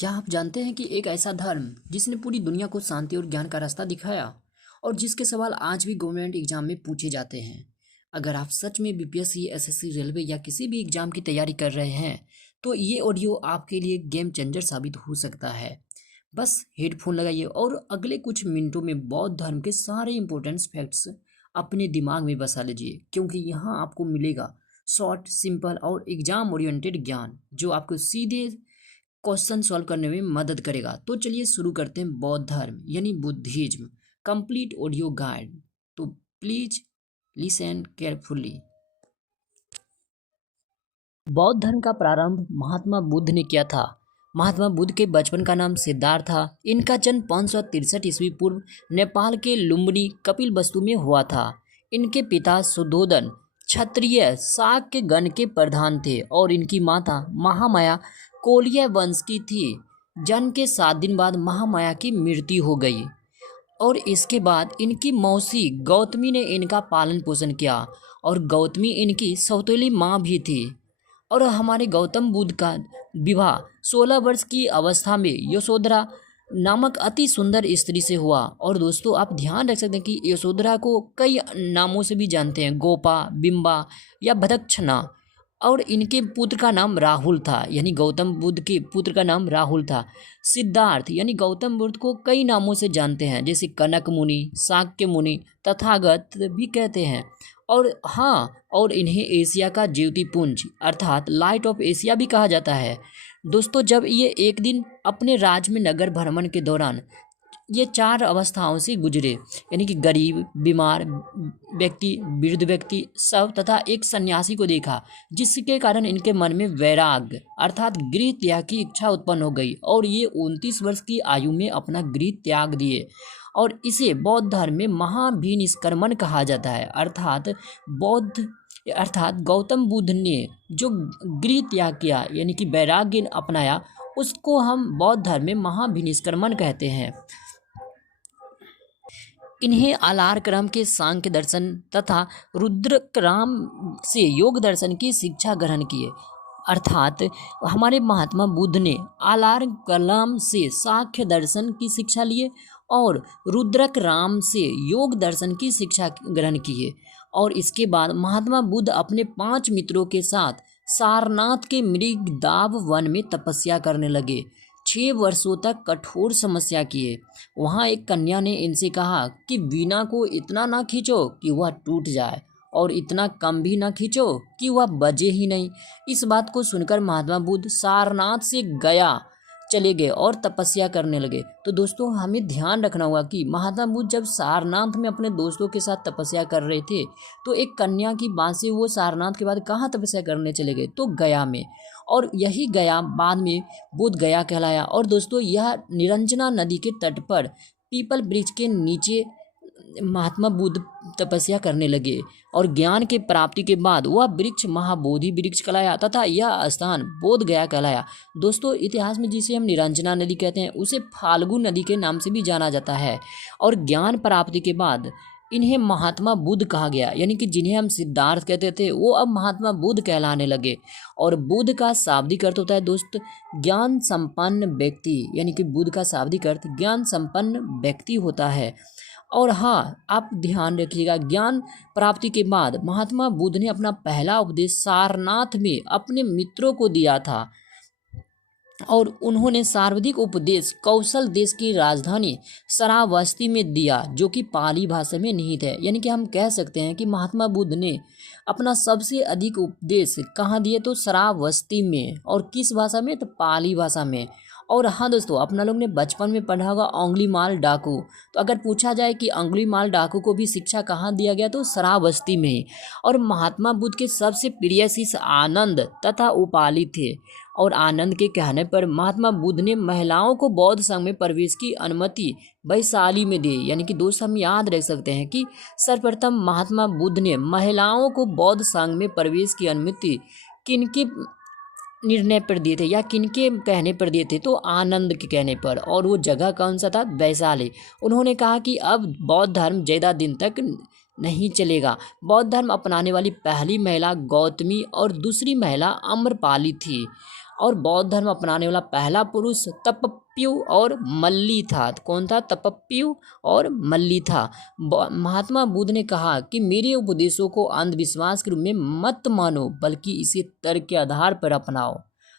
क्या आप जानते हैं कि एक ऐसा धर्म जिसने पूरी दुनिया को शांति और ज्ञान का रास्ता दिखाया और जिसके सवाल आज भी गवर्नमेंट एग्जाम में पूछे जाते हैं। अगर आप सच में बीपीएससी, एसएससी, रेलवे या किसी भी एग्जाम की तैयारी कर रहे हैं तो ये ऑडियो आपके लिए गेम चेंजर साबित हो सकता है। बस हेडफोन लगाइए और अगले कुछ मिनटों में बौद्ध धर्म के सारे इंपॉर्टेंट फैक्ट्स अपने दिमाग में बसा लीजिए, क्योंकि यहाँ आपको मिलेगा शॉर्ट, सिंपल और एग्जाम ओरिएंटेड ज्ञान जो आपको सीधे क्वेश्चन सॉल्व करने में मदद करेगा। तो चलिए शुरू करते हैं बौद्ध धर्म यानी बुद्धिज्म कंप्लीट ऑडियो गाइड। तो प्लीज लिसन केयरफुली। बौद्ध धर्म का प्रारंभ महात्मा बुद्ध ने किया था। महात्मा बुद्ध के बचपन का नाम सिद्धार्थ था। इनका जन्म 563 ईस्वी पूर्व नेपाल के लुम्बिनी कपिलवस्तु में हुआ था। इनके पिता सुधोधन क्षत्रिय शाक्य गण के प्रधान थे और इनकी माता महामाया कोलिया वंश की थी। जन्म के 7 दिन बाद महामाया की मृत्यु हो गई और इसके बाद इनकी मौसी गौतमी ने इनका पालन पोषण किया और गौतमी इनकी सौतेली माँ भी थी। और हमारे गौतम बुद्ध का विवाह 16 वर्ष की अवस्था में यशोधरा नामक अति सुंदर स्त्री से हुआ। और दोस्तों आप ध्यान रख सकते हैं कि यशोधरा को कई नामों से भी जानते हैं, गोपा, बिंबा या भदक्षणा। और इनके पुत्र का नाम राहुल था, यानी गौतम बुद्ध के पुत्र का नाम राहुल था। सिद्धार्थ यानी गौतम बुद्ध को कई नामों से जानते हैं, जैसे कनक मुनि, शाक्य मुनि, तथागत भी कहते हैं। और हाँ, और इन्हें एशिया का ज्योतिपुंज अर्थात लाइट ऑफ एशिया भी कहा जाता है। दोस्तों जब ये एक दिन अपने राज्य में नगर भ्रमण के दौरान ये 4 अवस्थाओं से गुजरे, यानी कि गरीब, बीमार व्यक्ति, वृद्ध व्यक्ति सब तथा एक सन्यासी को देखा, जिसके कारण इनके मन में वैराग्य अर्थात गृह त्याग की इच्छा उत्पन्न हो गई और ये 29 वर्ष की आयु में अपना गृह त्याग दिए। और इसे बौद्ध धर्म में महाभिनिष्क्रमण कहा जाता है। अर्थात गौतम बुद्ध ने जो गृह त्याग किया यानी कि वैराग्य अपनाया, उसको हम बौद्ध धर्म में महाभिनिष्क्रमण कहते हैं। इन्हें आलार क्रम के सांख्य दर्शन तथा रुद्रक्राम से योग दर्शन की शिक्षा ग्रहण किए। अर्थात हमारे महात्मा बुद्ध ने आलार कलाम से सांख्य दर्शन की शिक्षा लिए और रुद्रक राम से योग दर्शन की शिक्षा ग्रहण किए। और इसके बाद महात्मा बुद्ध अपने 5 मित्रों के साथ सारनाथ के मृगदाव वन में तपस्या करने लगे। 6 वर्षों तक कठोर समस्या किए। वहाँ एक कन्या ने इनसे कहा कि वीणा को इतना ना खींचो कि वह टूट जाए और इतना कम भी ना खींचो कि वह बजे ही नहीं। इस बात को सुनकर महात्मा बुद्ध सारनाथ से गया चले गए और तपस्या करने लगे। तो दोस्तों हमें ध्यान रखना होगा कि महात्मा बुद्ध जब सारनाथ में अपने दोस्तों के साथ तपस्या कर रहे थे तो एक कन्या की बात से वो सारनाथ के बाद कहाँ तपस्या करने चले गए, तो गया में। और यही गया बाद में बोध गया कहलाया। और दोस्तों यह निरंजना नदी के तट पर पीपल वृक्ष के नीचे महात्मा बुद्ध तपस्या करने लगे और ज्ञान के प्राप्ति के बाद वह वृक्ष महाबोधि वृक्ष कहलाया तथा यह स्थान बोध गया कहलाया। दोस्तों इतिहास में जिसे हम निरंजना नदी कहते हैं उसे फाल्गु नदी के नाम से भी जाना जाता है। और ज्ञान प्राप्ति के बाद इन्हें महात्मा बुद्ध कहा गया, यानी कि जिन्हें हम सिद्धार्थ कहते थे वो अब महात्मा बुद्ध कहलाने लगे। और बुद्ध का शाब्दिक अर्थ होता है दोस्त ज्ञान संपन्न व्यक्ति, यानी कि बुद्ध का शाब्दिक अर्थ ज्ञान संपन्न व्यक्ति होता है। और हाँ आप ध्यान रखिएगा, ज्ञान प्राप्ति के बाद महात्मा बुद्ध ने अपना पहला उपदेश सारनाथ में अपने मित्रों को दिया था और उन्होंने सर्वाधिक उपदेश कौशल देश की राजधानी श्रावस्ती में दिया, जो कि पाली भाषा में निहित है। यानी कि हम कह सकते हैं कि महात्मा बुद्ध ने अपना सबसे अधिक उपदेश कहाँ दिए, तो श्रावस्ती में। और किस भाषा में, तो पाली भाषा में। और हाँ दोस्तों अपना लोग ने बचपन में पढ़ा होगा अंगुलीमाल डाकू। तो अगर पूछा जाए कि अंगुलीमाल डाकू को भी शिक्षा कहाँ दिया गया, तो श्रावस्ती में ही। और महात्मा बुद्ध के सबसे प्रिय शिष्य आनंद तथा उपाली थे। और आनंद के कहने पर महात्मा बुद्ध ने महिलाओं को बौद्ध संघ में प्रवेश की अनुमति वैशाली में दी। यानी कि दोस्त हम याद रख सकते हैं कि सर्वप्रथम महात्मा बुद्ध ने महिलाओं को बौद्ध संघ में प्रवेश की अनुमति किनके निर्णय पर दिए थे या किनके कहने पर दिए थे, तो आनंद के कहने पर। और वो जगह कौन सा था, वैशाली। उन्होंने कहा कि अब बौद्ध धर्म ज़्यादा दिन तक नहीं चलेगा। बौद्ध धर्म अपनाने वाली पहली महिला गौतमी और दूसरी महिला अम्रपाली थी। और बौद्ध धर्म अपनाने वाला पहला पुरुष तपप्यु और मल्ली था। कौन था? तपप्यु और मल्ली था। महात्मा बुद्ध ने कहा कि मेरे उपदेशों को अंधविश्वास के रूप में मत मानो, बल्कि इसे तर्क के आधार पर अपनाओ।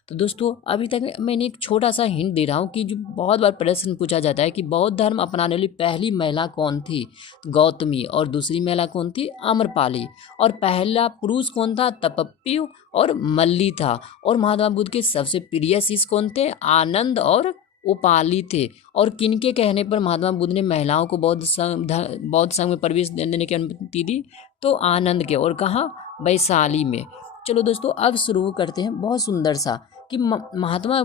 तो दोस्तों अभी तक मैंने एक छोटा सा हिंट दे रहा हूँ कि जो बहुत बार प्रश्न पूछा जाता है कि बौद्ध धर्म अपनाने वाली पहली महिला कौन थी? गौतमी। और दूसरी महिला कौन थी? आम्रपाली। और पहला पुरुष कौन था? तपप्यु और मल्ली था। और महात्मा बुद्ध के सबसे प्रिय शिष्य कौन थे? आनंद और उपाली थे। और किनके कहने पर महात्मा बुद्ध ने महिलाओं को बौद्ध संघ में प्रवेश देने की अनुमति दी? तो आनंद के। और कहाँ? वैशाली में। चलो दोस्तों अब शुरू करते हैं बहुत सुंदर सा कि महात्मा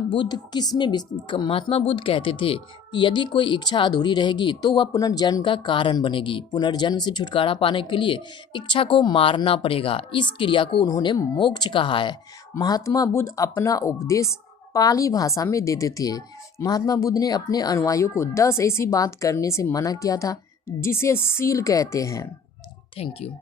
बुद्ध कहते थे कि यदि कोई इच्छा अधूरी रहेगी तो वह पुनर्जन्म का कारण बनेगी। पुनर्जन्म से छुटकारा पाने के लिए इच्छा को मारना पड़ेगा। इस क्रिया को उन्होंने मोक्ष कहा है। महात्मा बुद्ध अपना उपदेश पाली भाषा में देते थे। महात्मा बुद्ध ने अपने अनुयायियों को 10 ऐसी बात करने से मना किया था जिसे सील कहते हैं। Thank you.